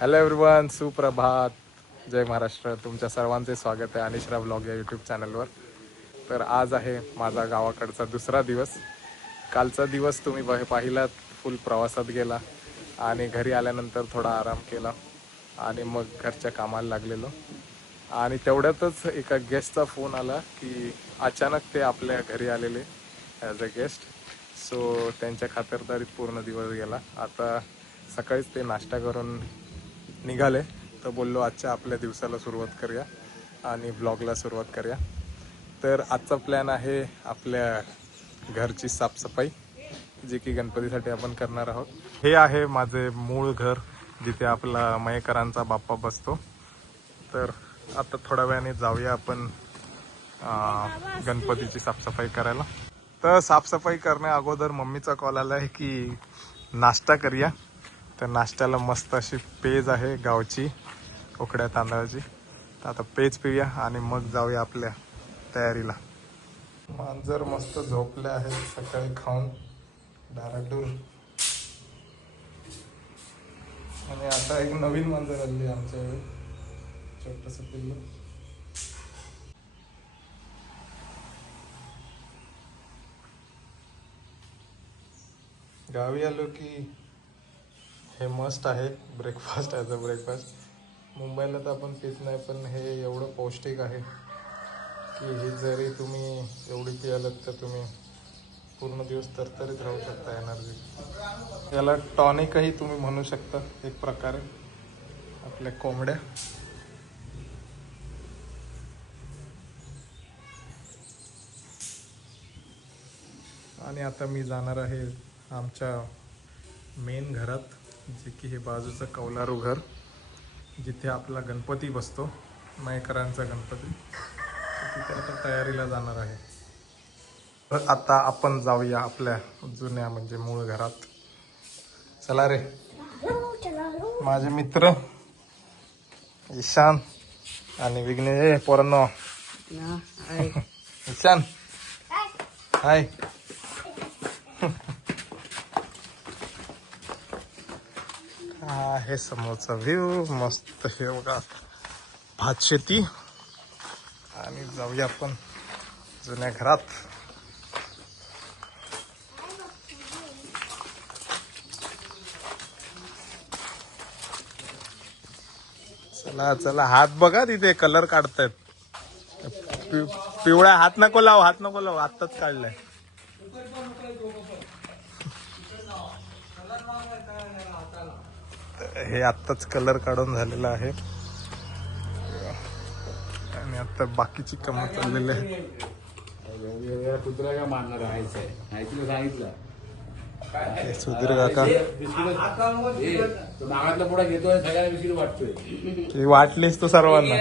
Hello everyone सुप्रभात जय महाराष्ट्र. तुमच्या सर्वांचे स्वागत आहे अनिश्रा ब्लॉग या यूट्यूब चॅनलवर तर आज आहे माझा गावाकडचा दुसरा दिवस. कालचा दिवस तुम्ही बघ पाहिलात फुल प्रवासात गेला आणि घरी आल्यानंतर थोडा आराम केला आणि मग घरच्या कामाला लागलेलो. आणि तेवढ्यातच एका गेस्टचा फोन आला की अचानक ते आपल्या घरी आलेले ॲज अ गेस्ट सो त्यांच्या खातरदारीत पूर्ण दिवस गेला. आता सकाळीच ते नाश्ता करून निघाले. तर बोललो आजच्या आपल्या दिवसाला सुरुवात करूया आणि ब्लॉगला सुरुवात करूया. तर आजचा प्लॅन आहे आपल्या घरची साफसफाई जी की गणपतीसाठी आपण करणार आहोत. हे आहे माझे मूळ घर जिथे आपला मयेकरांचा बाप्पा बसतो. तर आता थोड्या वेळाने जाऊया आपण गणपतीची साफसफाई करायला. तर साफसफाई करण्या अगोदर मम्मीचा कॉल आला आहे की नाश्ता करूया. तर नाश्त्याला मस्त अशी पेज आहे गावची उकड्या तांदळाची. तर आता पेज पिऊया आणि मग जाऊया आपल्या तयारीला. मांजर मस्त झोपले आहे सकाळी खाऊन. डाराडूर आणि आता एक नवीन मांजर आली आमच्या छोटस पिल्लू. गावी आलो की हे मस्त आहे ब्रेकफास्ट ॲज अ ब्रेकफास्ट मुंबईला तर आपण पित नाही पण हे एवढं पौष्टिक आहे की हे जरी तुम्ही एवढी पियालात तर तुम्ही पूर्ण दिवस तरतरीत राहू शकता एनर्जी याला टॉनिकही तुम्ही म्हणू शकता एक प्रकारे. आपल्या कोंबड्या. आणि आता मी जाणार आहे आमच्या मेन घरात. जे की हे बाजूचं कौलारू घर जिथे आपला गणपती बसतो मयकरांचा गणपती तिथे आता तयारीला जाणार आहे. तर आता आपण जाऊया आपल्या जुन्या म्हणजे मूळ घरात. चला रे. माझे मित्र ईशान आणि विघ्नेश पोरांनो. ईशान. हाय. हा समोरचा व्ह्यू मस्त हे बघा. भात शेती. आणि जाऊया आपण जुन्या घरात. चला चला हात बघा तिथे कलर काढतायत. पिवळा हात नको लाव हात नको लाव आत्ताच काढलाय. हे आत्ताच कलर काढून झालेलं आहे. आणि आता बाकीची कामं चाललेली आहेत. कुत्रा का मारणार सांगितलं सुधीर काका. तो घेतोय वाटलीच तो सर्वांना.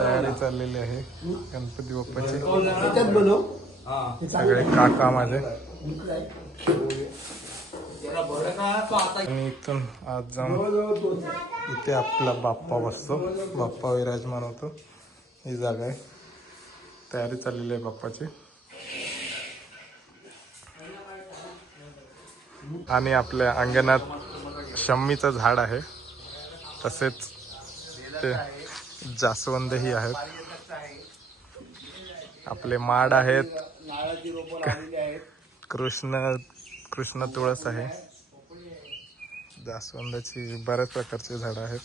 तयारी चाललेली आहे. गणपती बाप्पाची. सगळे काका माझे. इथून आज जाऊन इथे आपला बाप्पा बसतो. बाप्पा विराजमान होतो. ही जागा आहे. तयारी चाललेली आहे बाप्पाची. आणि आपल्या अंगणात शम्मीचं झाड आहे. तसेच ते जास्वंदही आहेत. आपले माड आहेत. कृष्ण कृष्ण तुळस आहे. जास्वंदाची बऱ्याच प्रकारची झाडं आहेत.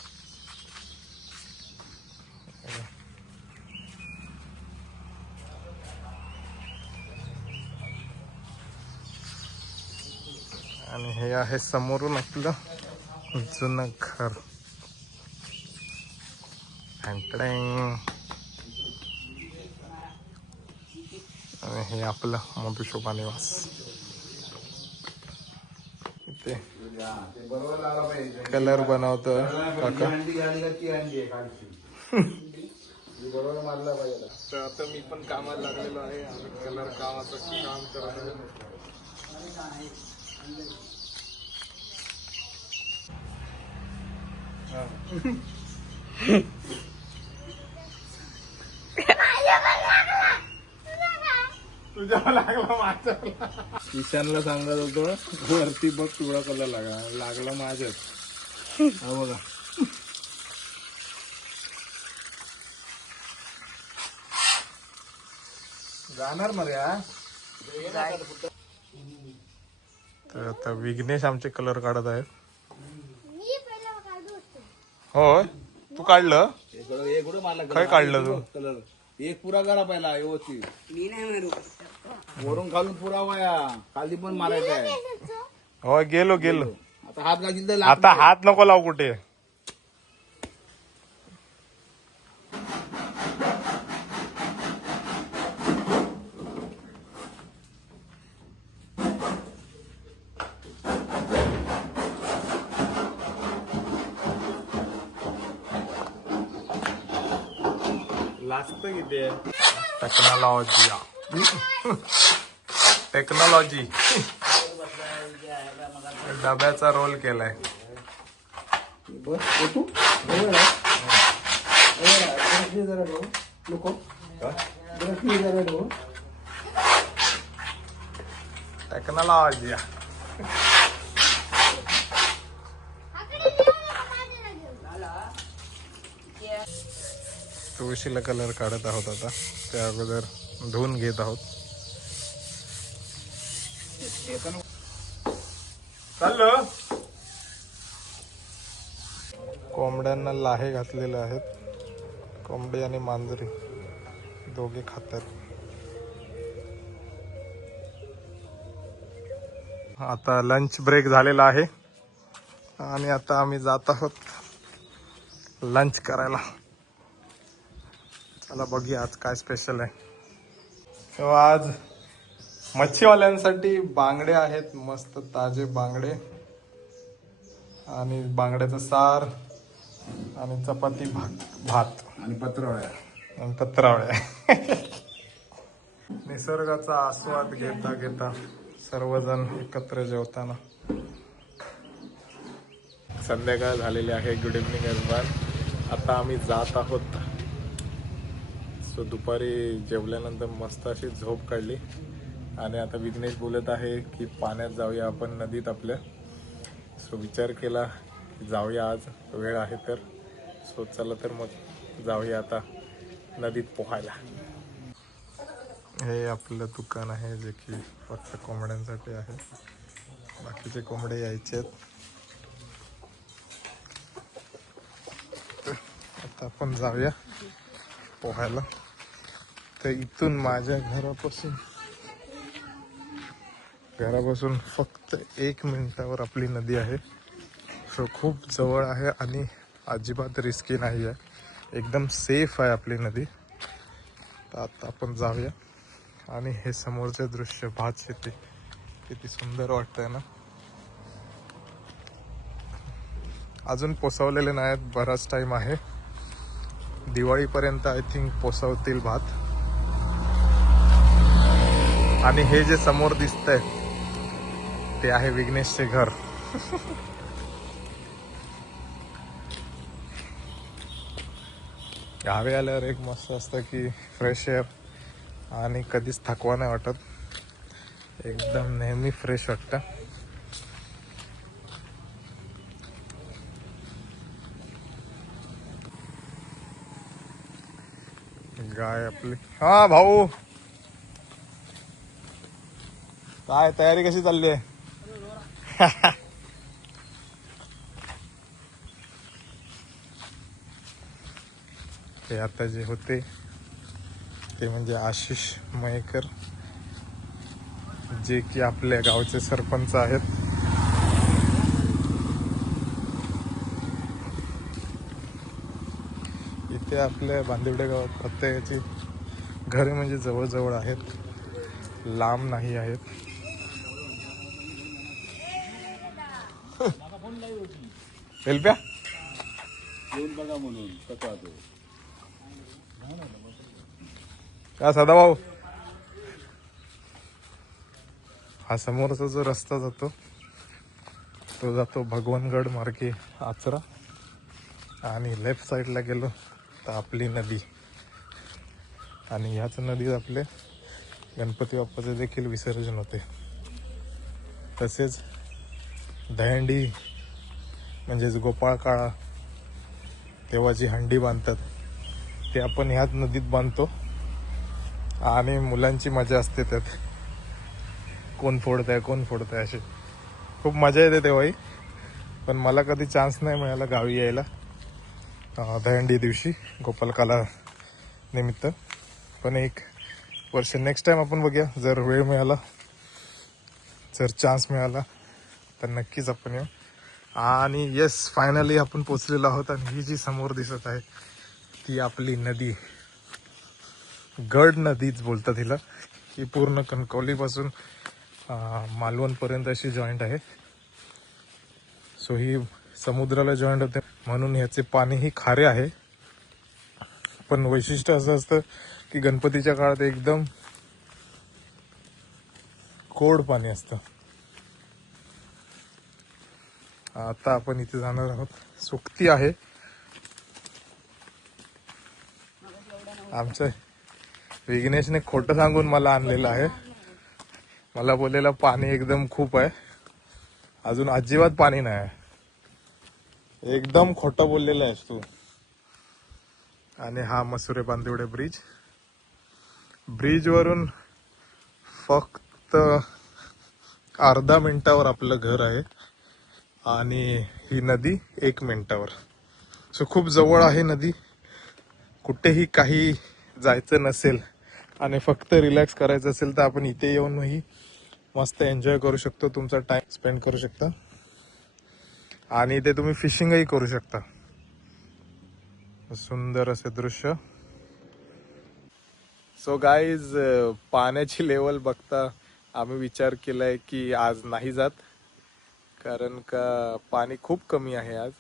आणि हे आहे समोरून आपलं जुनं घर. आणि हे आपलं मधुशोभा निवास इथे ते बरोबर लावला पाहिजे कलर बनवतो. काका. बरोबर मारला पाहिजे तर आता मी पण कामाला लागलेलो आहे. आणि कलर कामाचं काम करत आहे तुझ्या लागला माझ्या ईशानला सांगत होतो वरती बघ पिवळा कलर लागला. लागला माझ्याच हा बघा. जाणार हा? तर आता विघ्नेश आमचे कलर काढत आहेत. होय? तू काढलं? काय काढलं तू? कलर एक पुरा करा पहिला व्यवस्थित. मी नाही मारू. वरून खालून पुरा वाया खाली पण मारायचा आहे. होय गेलो गेलो. आता हात तर आता हात नको लाव कुठे लास्ट किती टेक्नॉलॉजी टेक्नॉलॉजी डब्याचा रोल केलाय. टेक्नॉलॉजी तुळशीला कलर काढत आहोत आता. त्या अगोदर धुवून घेत आहोत. चाललो. कोंबड्यांना लाहे घातलेले आहेत. कोंबडी आणि मांजरी दोघे खातात. आता लंच ब्रेक झालेला आहे. आणि आता आम्ही जात आहोत लंच करायला. चला बघूया आज काय स्पेशल आहे. तेव्हा आज मच्छीवाल्यांसाठी बांगडे आहेत मस्त ताजे बांगडे. आणि बांगड्याचं सार आणि चपाती भात भात. आणि पत्रवळ्या. आणि पत्रावळ्या. निसर्गाचा आस्वाद घेता घेता सर्वजण एकत्र जेवताना. संध्याकाळ झालेली आहे गुड इव्हनिंग एजवान आता आम्ही जात आहोत सो दुपारी जेवल्यानंतर मस्त अशी झोप काढली. आणि आता विघ्नेश बोलत आहे की पाण्यात जाऊया आपण नदीत आपल्या. सो विचार केला की जाऊया आज. वेळ आहे तर. सो चला तर मग जाऊया आता नदीत पोहायला. हे आपलं दुकान आहे जे की फक्त कोंबड्यांसाठी आहे. बाकीचे कोंबडे यायचे आहेत. तर आता आपण जाऊया पोहायला. तर इथून माझ्या घरापासून घरापासून फक्त एक मिनिटावर आपली नदी आहे. सो खूप जवळ आहे आणि अजिबात रिस्की नाही आहे एकदम सेफ आहे आपली नदी. तर आता आपण जाऊया. आणि हे समोरचे दृश्य भात शेती. किती सुंदर वाटतंय ना? अजून पोसवलेले नाहीत. बराच टाइम आहे. दिवाळीपर्यंत आय थिंक पोसवतील भात. आणि हे जे समोर दिसतंय ते आहे विघ्नेशचे घर. गावी आल्यावर एक मस्त असतं की फ्रेश एअर आणि कधीच थकवा नाही वाटत. एकदम नेहमी फ्रेश वाटतं. गाय आपली. हा भाऊ! काय तयारी कशी चालली आहे? ते आता जे होते ते म्हणजे आशिष मयेकर जे की आपल्या गावचे सरपंच आहेत. इथे आपल्या बांदिवडे गावात प्रत्येकाची घरे म्हणजे जवळजवळ आहेत. लांब नाही आहेत. शिल्प्या येऊन बघा म्हणून कसा तो का हा समोरचा जो रस्ता जातो तो जातो भगवानगड मार्गे आचरा. आणि लेफ्ट साईडला गेलो तर आपली नदी. आणि ह्याच नदीत आपले गणपती बाप्पाचे देखील विसर्जन होते. तसेच दहंडी म्हणजेच गोपाळ काळा तेव्हा जी हंडी बांधतात ते आपण ह्याच नदीत बांधतो. आणि मुलांची मजा असते त्यात. कोण फोडत आहे कोण फोडत आहे अशी. खूप मजा येते तेव्हाही पण मला कधी चान्स नाही मिळाला गावी यायला. दहंडी दिवशी गोपालकाला निमित्त. पण एक वर्ष नेक्स्ट टाइम आपण बघूया. जर वेळ मिळाला जर चान्स मिळाला तर नक्कीच आपण येऊ. आणि येस फायनली आपण पोचलेलो आहोत आणि ही जी समोर दिसत आहे ती आपली नदी. गड नदीच बोलतात हिला. ही पूर्ण कणकवलीपासून मालवणपर्यंत अशी जॉईंट आहे. सो ही समुद्राला जॉईंट होते. म्हणून ह्याचे पाणीही खारे आहे. पण वैशिष्ट्य असं असतं की गणपतीच्या काळात एकदम कोड पाणी असतं. आता आपण इथे जाणार आहोत. सुक्ती आहे. आमचं विघ्नेशने खोटं सांगून मला आणलेलं आहे. मला बोललेलं पाणी एकदम खूप आहे. अजून अजिबात पाणी नाही आहे. एकदम खोटं बोललेलं आहेस तू. आणि हा मसुरे बांदिवडे ब्रिज. ब्रिज वरून फक्त अर्धा मिनिटावर आपलं घर आहे. आणि ही नदी एक मिनिटावर. सो खूप जवळ आहे नदी. कुठेही काही जायचं नसेल आणि फक्त रिलॅक्स करायचं असेल तर आपण इथे येऊनही मस्त एन्जॉय करू शकतो. तुमचा टाइम स्पेंड करू शकता. आणि इथे तुम्ही फिशिंगही करू शकता. सुंदर असे दृश्य. सो गाईज पाण्याची लेवल बघता आम्ही विचार केलाय की आज नाही जात. कारण का पाणी खूप कमी आहे आज.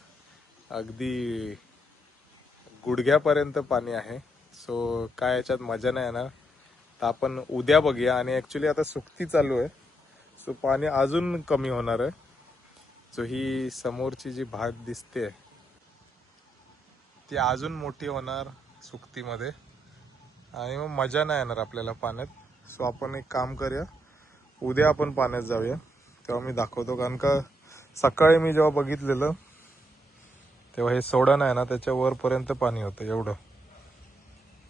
अगदी गुडघ्यापर्यंत पाणी आहे. सो काय याच्यात मजा नाही येणार. तर आपण उद्या बघूया. आणि ऍक्च्युली आता सुकती चालू आहे. सो पाणी अजून कमी होणार आहे. सो ही समोरची जी भात दिसते ती अजून मोठी होणार सुकतीमध्ये. आणि मग मजा नाही येणार आपल्याला पाण्यात. सो आपण एक काम करूया. उद्या आपण पाण्यात जाऊया. तेव्हा मी दाखवतो कारण का सकाळी मी जेव्हा बघितलेलं तेव्हा हे सोडा नाही ना त्याच्या वरपर्यंत पाणी होतं एवढं.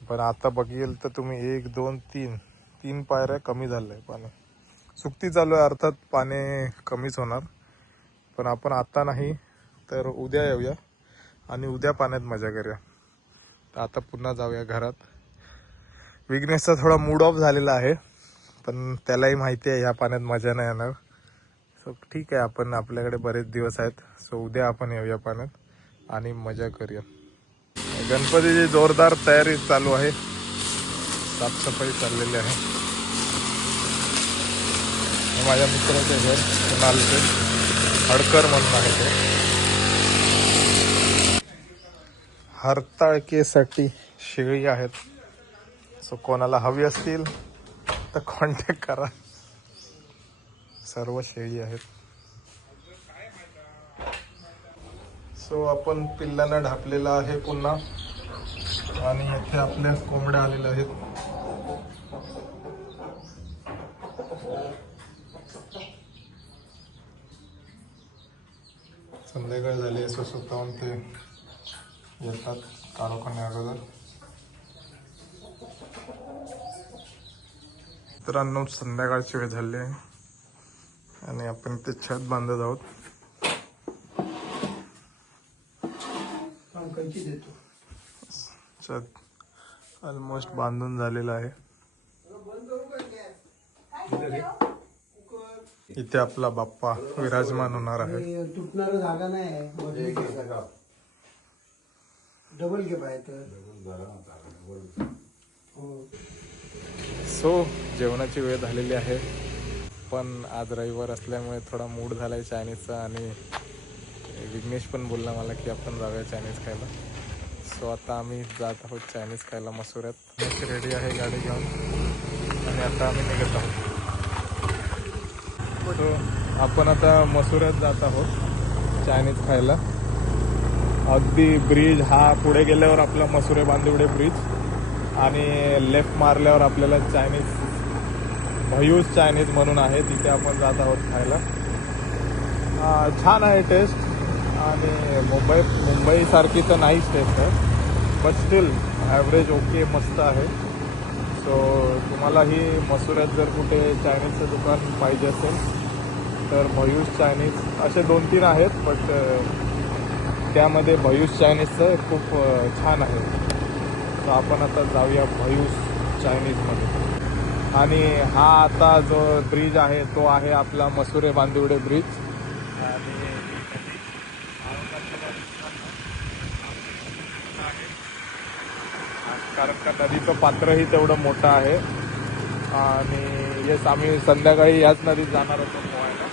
पण आता बघेल तर तुम्ही एक दोन तीन तीन पायऱ्या कमी झाल्या पाणी. सुकती चालू आहे अर्थात पाणी कमीच होणार. पण आपण आता नाही तर उद्या येऊया आणि उद्या पाण्यात मजा करूया. तर आता पुन्हा जाऊया घरात. विघ्नेशचा थोडा मूड ऑफ झालेला आहे पण त्यालाही माहिती आहे ह्या पाण्यात मजा नाही येणार. सो ठीक आहे आपण आपल्याकडे बरेच दिवस आहेत. सो उद्या आपण येऊया पाण्यात आणि मजा करूया. गणपतीची जोरदार तयारी चालू आहे. साफसफाई चाललेली आहे. माझ्या मित्राचे घर कुणालचे. हडकर म्हणून आहे ते. हरताळकेसाठी शेळी आहेत. सो कोणाला हवी असतील तर कॉन्टॅक्ट करा. सर्व शेळी आहेत. सो आपण पिल्लांना ढापलेला आहे पुन्हा. आणि इथे आपल्या कोंबड्या आलेल्या आहेत. संध्याकाळ झाली असं स्वतःहून ते येतात कारोखाने अगोदर. मित्रांनो संध्याकाळची वेळ झाली आहे. आणि आपण ते छत बांधत आहोत. छत ऑलमोस्ट बांधून झालेलं आहे. इथे आपला बाप्पा विराजमान होणार आहे. तुटणार जागा नाही डबल पाहिजे हो. सो जेवणाची वेळ झालेली आहे. पण आज रविवार असल्यामुळे थोडा मूड झाला आहे चायनीजचा आणि विघ्नेश पण बोलला मला की आपण जाऊया चायनीज खायला. सो आता आम्ही जात आहोत चायनीज खायला मसुऱ्यात. रेडी आहे गाडी घेऊन. आणि आता आम्ही निघत आहोत. सो आपण आता मसुऱ्यात जात आहोत चायनीज खायला. अगदी ब्रिज हा पुढे गेल्यावर आपला मसुरे बांदिवडे ब्रिज आणि लेफ्ट मारल्यावर आपल्याला चायनीज भयूज चायनीज म्हणून आहे तिथे आपण जात आहोत खायला. छान आहे टेस्ट आणि मुंबई मुंबईसारखी तर नाहीच टेस्ट आहे. बट स्टील ॲव्हरेज ओके मस्त आहे. सो तुम्हालाही मसुऱ्यात जर कुठे चायनीजचं दुकान पाहिजे असेल तर भयूज चायनीज असे दोन तीन आहेत बट त्यामध्ये भयूज चायनीजचं खूप छान आहे. तर आपण आता जाऊया भयूज चायनीजमध्ये. आणि हा आता जो ब्रिज आहे तो आहे आपला मसुरे बांदिवडे ब्रिज. आणि कारण का नदीचं पात्रही तेवढं मोठं आहे. आणि येस आम्ही संध्याकाळी याच नदीत जाणार होतो पोहायला.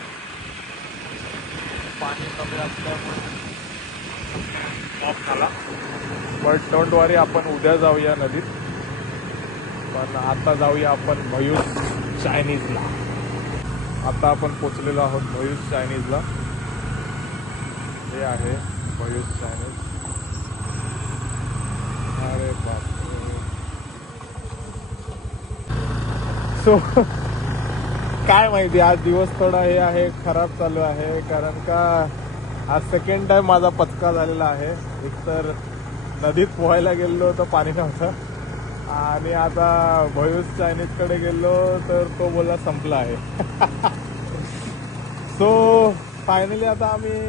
पाणी कमी असल्यामुळे ऑफ झाला. बट डोंट वरी आपण उद्या जाऊया नदीत. पण आता जाऊया आपण भयूज चायनीजला. आता आपण पोचलेलो आहोत मयूर चायनीजला. हे आहे भयूज चायनीज. अरे बापरे. सो काय माहिती आज दिवस थोडा हे आहे खराब चालू आहे कारण का आज सेकंड टाइम माझा पचका झालेला आहे. एकतर नदीत पोहायला गेलो तर पाणी नव्हतं. आणि आता भयूज चायनीजकडे गेलो तर तो बोलला संपला आहे. सो फायनली आता आम्ही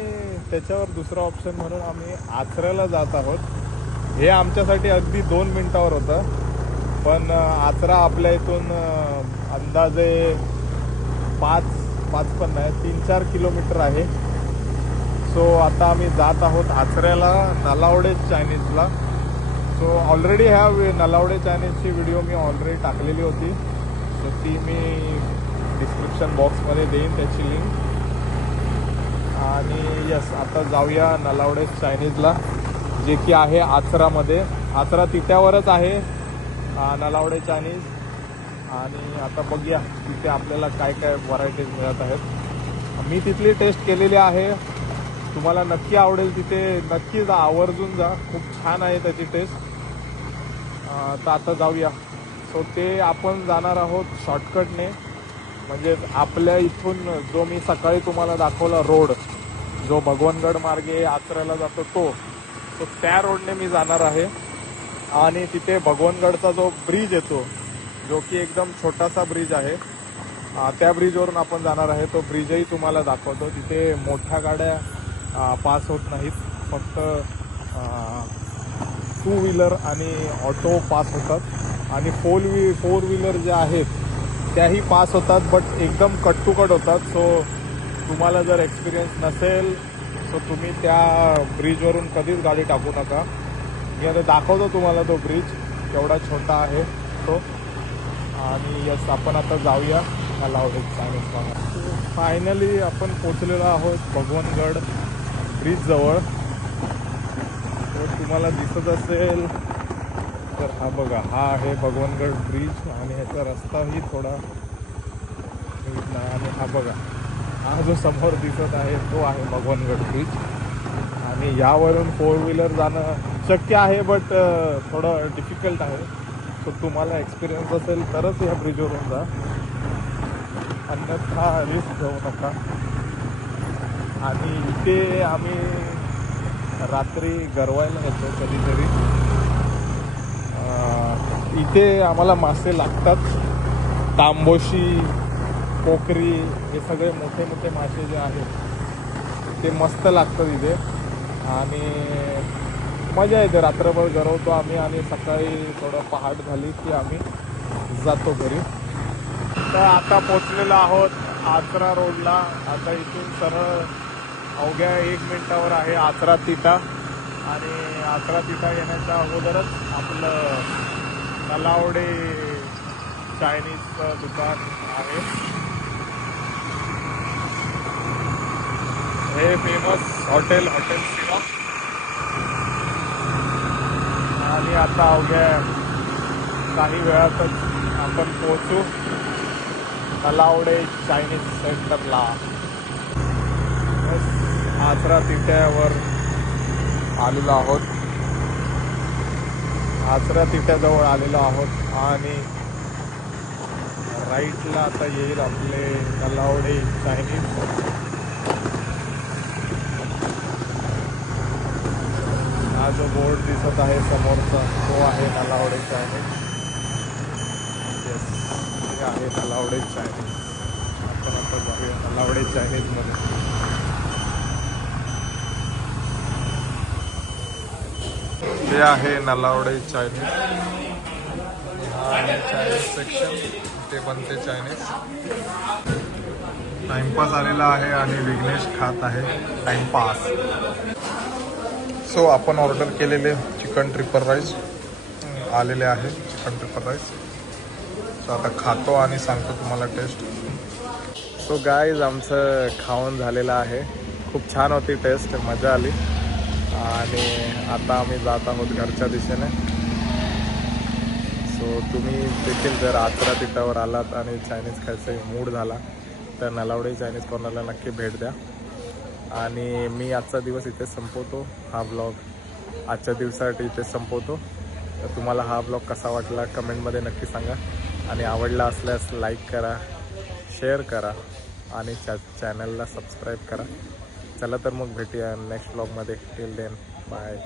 त्याच्यावर दुसरा ऑप्शन म्हणून आम्ही आचऱ्याला जात आहोत. हे आमच्यासाठी अगदी दोन मिनिटावर होतं. पण आचरा आपल्या इथून अंदाजे पाच पाच पण नाही तीन चार किलोमीटर आहे. सो आता आम्ही जात आहोत आचऱ्याला नलावडे चायनीजला सो ऑलरेडी ह्या नलावडे चायनीजची व्हिडिओ मी ऑलरेडी टाकलेली होती. सो ती मी डिस्क्रिप्शन बॉक्समध्ये देईन त्याची लिंक आणि यस आता जाऊया नलावडे चायनीजला जे की आहे आचरामध्ये. आचरा तिथ्यावरच आहे नलावडे चायनीज आणि आता बघूया तिथे आपल्याला काय काय व्हरायटीज मिळत आहेत. मी तिथली टेस्ट केलेली आहे. तुम्हाला नक्की आवडेल तिथे. नक्की जा आवर्जून जा. खूप छान आहे त्याची टेस्ट. तर आता जाऊया. सो ते आपण जाणार आहोत शॉर्टकटने म्हणजे आपल्या इथून जो मी सकाळी तुम्हाला दाखवला रोड जो भगवानगड मार्गे आचऱ्याला जातो तो सो त्या रोडने मी जाणार आहे. आणि तिथे भगवानगडचा जो ब्रिज येतो जो की एकदम छोटासा ब्रिज आहे त्या ब्रिजवरून आपण जाणार आहे. तो ब्रिजही तुम्हाला दाखवतो. तिथे मोठ्या गाड्या पास होत नाहीत. फक्त टू व्हीलर आणि ऑटो पास होतात. आणि फोर व्ही फोर व्हीलर ज्या आहेत त्याही पास होतात बट एकदम कट टू कट होतात. सो तुम्हाला जर एक्सपिरियन्स नसेल सो तुम्ही त्या ब्रिजवरून कधीच गाडी टाकू नका. मी आता दाखवतो तुम्हाला तो ब्रिज केवढा छोटा आहे तो. आणि यस आपण आता जाऊया. मला आवडेल चायनीज फायनली आपण पोचलेलो आहोत भगवानगड. ब्रिजजवळ. तर तुम्हाला दिसत असेल तर हा बघा हा आहे भगवानगड ब्रिज आणि ह्याचा रस्ताही थोडा नाही आणि हा बघा हा जो समोर दिसत आहे तो आहे भगवानगड ब्रिज. आणि यावरून फोर व्हीलर जाणं शक्य आहे बट थोडं डिफिकल्ट आहे. सो तुम्हाला एक्सपिरियन्स असेल तरच या ब्रिजवरून जा. अन्यथा रिस्क घेऊ नका. आणि इथे आम्ही रात्री गरवायला येतो कधीतरी. इथे आम्हाला मासे लागतात. तांबोशी कोकरी हे सगळे मोठे मोठे मासे जे आहेत ते मस्त लागतात इथे. आणि मजा येते. रात्रभर गरवतो आम्ही आणि सकाळी थोडं पहाट झाली की आम्ही जातो घरी. तर आता पोचलेलो आहोत आचरा रोडला. आता इथून सरळ अवघ्या एक मिनिटावर आहे आचरा तिटा आणि आचरा तिटा येण्याच्या अगोदरच आपलं तलावडे चायनीजचं दुकान आहे. हे फेमस हॉटेल हॉटेल सिरा आणि आता अवघ्या काही वेळातच आपण पोहोचू तलावडे चायनीज सेंटरला बस आचरा तिट्यावर आलेलो आहोत. आचरा तिट्याजवळ आलेलो आहोत आणि राईटला आता येईल आपले नलावडे चायनीज हा जो बोर्ड दिसत आहे समोरचा तो आहे कलावडे चायनीज येस हे आहे तलावडे चायनीज आपण आता जाऊया नलावडे चायनीजमध्ये हे आहे नलावडे चायनीज हा आहे चायनीज सेक्शन ते बनते चायनीज टाइमपास आलेला आहे आणि विघ्नेश खात आहे टाइमपास सो आपण ऑर्डर केलेले चिकन ट्रिपल राईस आलेले आहे चिकन ट्रिपल राईस सो आता खातो आणि सांगतो तुम्हाला टेस्ट सो गाईज आमचं खाऊन झालेलं आहे. खूप छान होती टेस्ट मजा आली. आणि आता आम्ही जात आहोत घरच्या दिशेने. सो तुम्ही देखील जर आचरा तिथावर आलात आणि चायनीज खायचं मूड झाला तर नलावडे चायनीज कॉर्नरला नक्की भेट द्या. आणि मी आजचा दिवस इथे संपवतो हा ब्लॉग आजच्या दिवसासाठी इथे संपवतो. तर तुम्हाला हा ब्लॉग कसा वाटला कमेंटमध्ये नक्की सांगा. आणि आवडला असल्यास लाईक करा शेअर करा आणि चॅ चॅनलला सबस्क्राईब करा. चला तर मग भेटूया नेक्स्ट ब्लॉगमध्ये टिल देन बाय